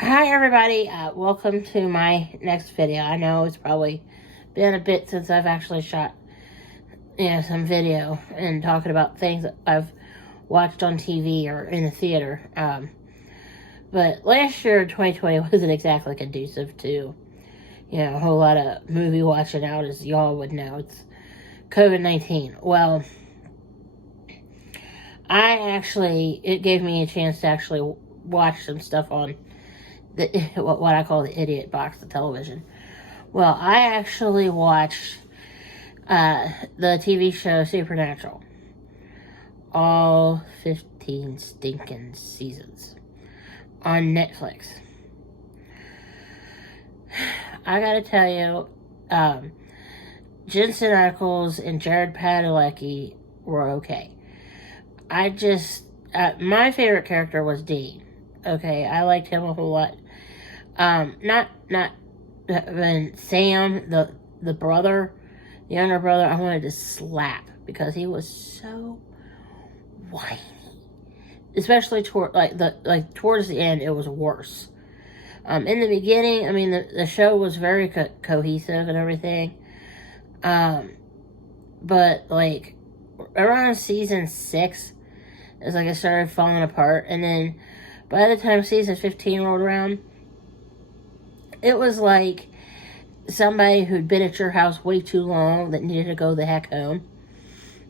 Hi everybody, welcome to my next video. I know it's probably been a bit since I've actually shot some video and talking about things that I've watched on TV or in the theater. But last year, 2020, wasn't exactly conducive to a whole lot of movie watching out, as y'all would know. It's COVID-19. Well, it gave me a chance to actually watch some stuff on what I call the idiot box of television. Well, I actually watched the TV show Supernatural, all 15 stinking seasons on Netflix. I gotta tell you, Jensen Ackles and Jared Padalecki were okay. My favorite character was Dean. Okay, I liked him a whole lot. Not when Sam, the brother, the younger brother, I wanted to slap because he was so whiny. Especially towards the end, it was worse. In the beginning, I mean, the show was very cohesive and everything. But like around season 6, it's like it started falling apart, and then by the time season 15 rolled around, it was like somebody who'd been at your house way too long that needed to go the heck home.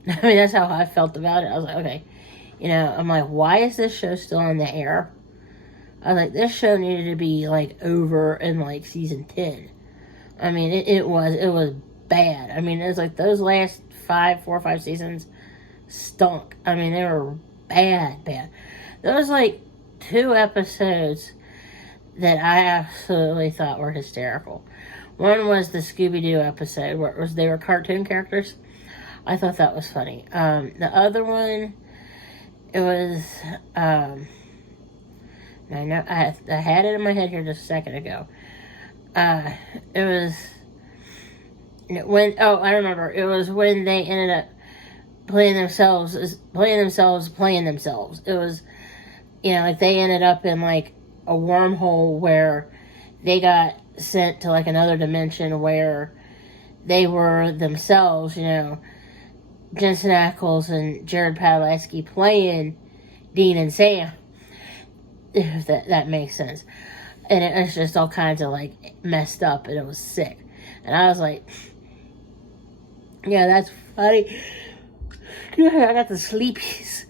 I mean, that's how I felt about it. I was like, okay. I'm like, why is this show still on the air? I was like, this show needed to be, like, over in, like, season 10. I mean, it was bad. I mean, it was like those last 4 or 5 seasons stunk. I mean, they were bad. There was, like, 2 episodes that I absolutely thought were hysterical. One was the Scooby-Doo episode where they were cartoon characters. I thought that was funny. The other one, it was, I know I had it in my head here just a second ago. It was I remember. It was when they ended up playing themselves. It was, like they ended up in like a wormhole where they got sent to like another dimension where they were themselves, Jensen Ackles and Jared Padalecki playing Dean and Sam, if that makes sense. And it was just all kinds of like messed up, and it was sick. And I was like, yeah, that's funny. I got the sleepies.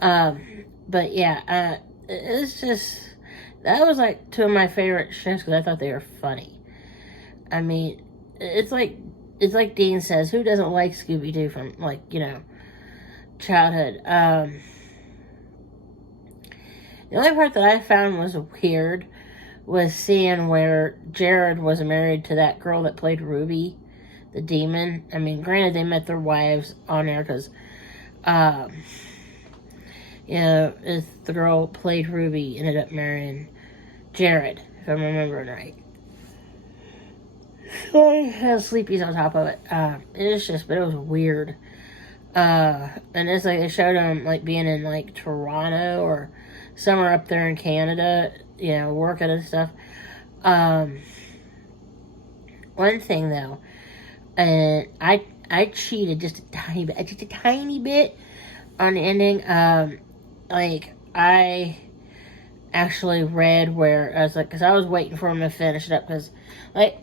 But yeah, it's just, that was like 2 of my favorite shows because I thought they were funny. I mean, it's like Dean says, who doesn't like Scooby-Doo from, like, childhood? The only part that I found was weird was seeing where Jared was married to that girl that played Ruby, the demon. I mean, granted, they met their wives on there because, the girl played Ruby ended up marrying Jared, if I'm remembering right. So I had sleepies on top of it. But it was weird. And it's like they showed him like being in like Toronto or somewhere up there in Canada, working and stuff. One thing though, and I cheated just a tiny bit on the ending. Like I actually read where I was like, because I was waiting for him to finish it up because, like,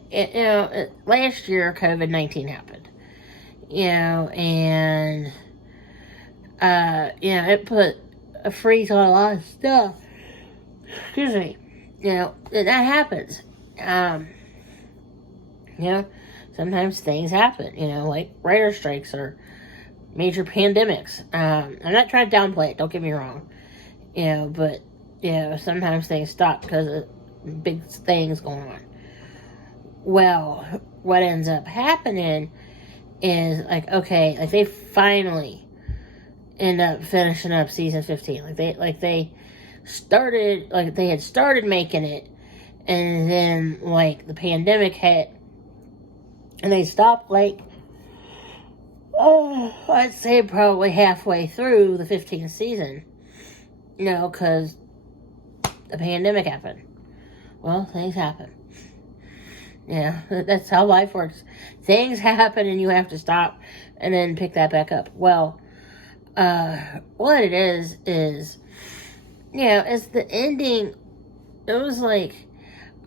last year COVID-19 happened, and it put a freeze on a lot of stuff. Excuse me, that happens. Sometimes things happen. Like writer strikes or major pandemics. I'm not trying to downplay it. Don't get me wrong. But sometimes things stop because of big things going on. Well, what ends up happening is like, okay, like they finally end up finishing up season 15. Like they had started making it, and then like the pandemic hit, and they stopped like, I'd say probably halfway through the 15th season. Because the pandemic happened. well, things happen. Yeah, that's how life works. Things happen and you have to stop and then pick that back up. Well, what it is, it's the ending. It was like,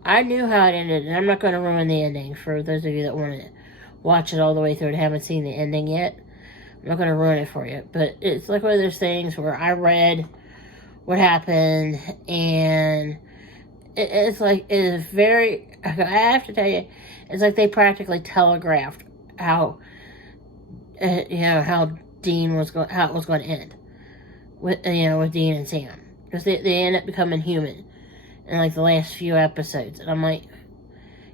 I knew how it ended, and I'm not going to ruin the ending for those of you that want to watch it all the way through and haven't seen the ending yet. I'm not going to ruin it for you, but it's like one of those things where I read what happened, and it's like, it is very, I have to tell you, it's like they practically telegraphed how, how Dean was going, how it was going to end with Dean and Sam, because they end up becoming human in like the last few episodes, and I'm like,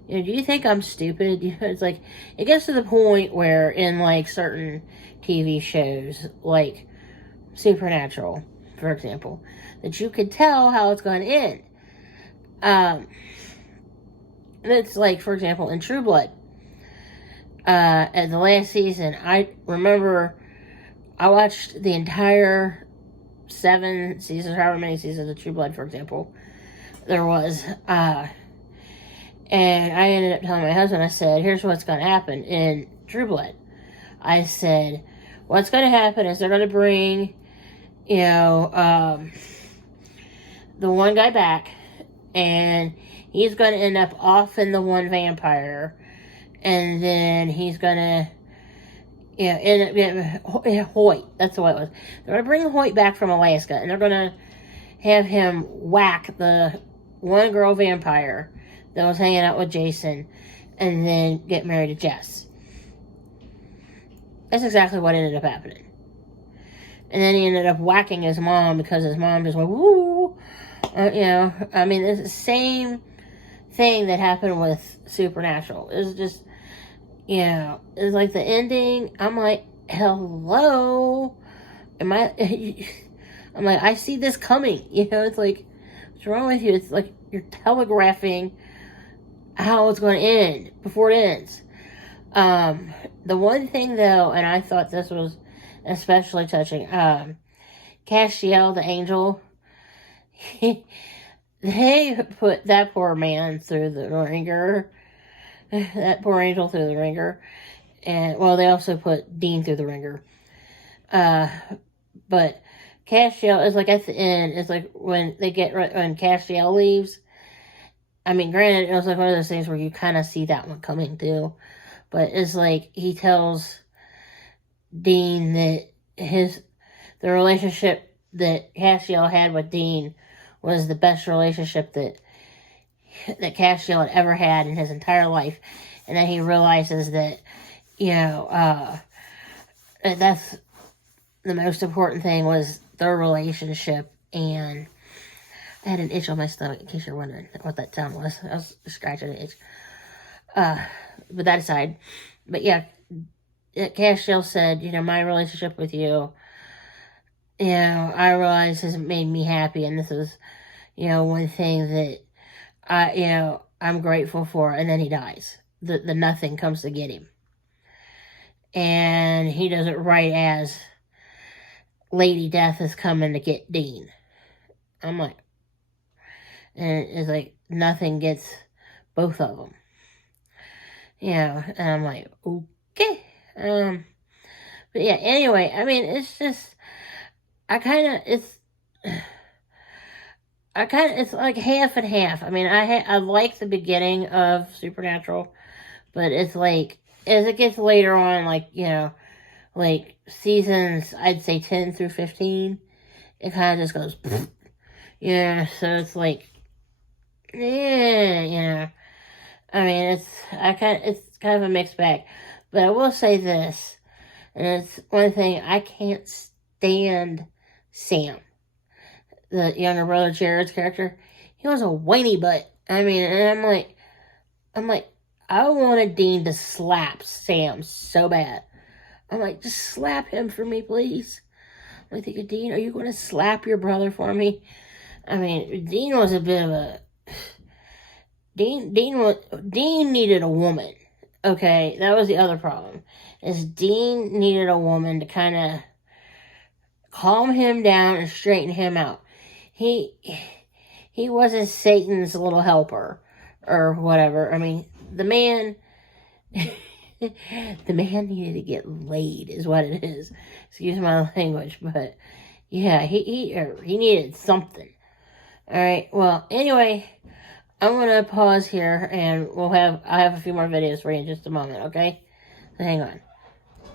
do you think I'm stupid? It's like, it gets to the point where in like certain TV shows, like Supernatural, for example, that you could tell how it's going to end. And it's like, for example, in True Blood, at the last season, I remember I watched the entire 7 seasons, however many seasons of True Blood, for example, there was, and I ended up telling my husband, I said, here's what's going to happen in True Blood. I said, what's going to happen is they're going to bring, the one guy back, and he's going to end up off in the one vampire, and then he's going to, end up getting Hoyt. That's what it was. They're going to bring Hoyt back from Alaska, and they're going to have him whack the one girl vampire that was hanging out with Jason, and then get married to Jess. That's exactly what ended up happening. And then he ended up whacking his mom because his mom just went, woo! I mean, it's the same thing that happened with Supernatural. It's just, it's like the ending. I'm like, hello? I'm like, I see this coming. It's like, what's wrong with you? It's like you're telegraphing how it's going to end before it ends. The one thing, though, and I thought this was especially touching, Castiel, the angel, they put that poor man through the ringer. That poor angel through the ringer. And, well, they also put Dean through the ringer. But Castiel is like at the end, it's like when Castiel leaves. I mean, granted, it was like one of those things where you kind of see that one coming too. But it's like he tells Dean that the relationship that Castiel had with Dean was the best relationship that Castiel had ever had in his entire life. And then he realizes that, that's the most important thing was their relationship. And I had an itch on my stomach, in case you're wondering what that sound was. I was scratching an itch. But that aside, but yeah, Castiel said, my relationship with you, I realize has made me happy, and this is, one thing that I'm grateful for. And then he dies. The nothing comes to get him. And he does it right as Lady Death is coming to get Dean. I'm like, and it's like nothing gets both of them. And I'm like, okay. But yeah, anyway, I mean, it's just, it's like half and half. I mean, I like the beginning of Supernatural, but it's like, as it gets later on, like, like seasons, I'd say 10 through 15, it kind of just goes, so it's like, I mean, it's kind of a mixed bag. But I will say this, and it's one thing, I can't stand Sam, the younger brother, Jared's character. He was a whiny butt. I mean, and I'm like, I wanted Dean to slap Sam so bad. I'm like, just slap him for me, please. I'm like, thinking, Dean, are you going to slap your brother for me? I mean, Dean was a bit of a... Dean needed a woman. Okay, that was the other problem. Is Dean needed a woman to kind of calm him down and straighten him out. He he wasn't Satan's little helper or whatever. I mean, the man, the man needed to get laid, is what it is. Excuse my language, but yeah, he needed something. All right. Well, anyway, I'm gonna pause here, and I have a few more videos for you in just a moment. Okay, so hang on.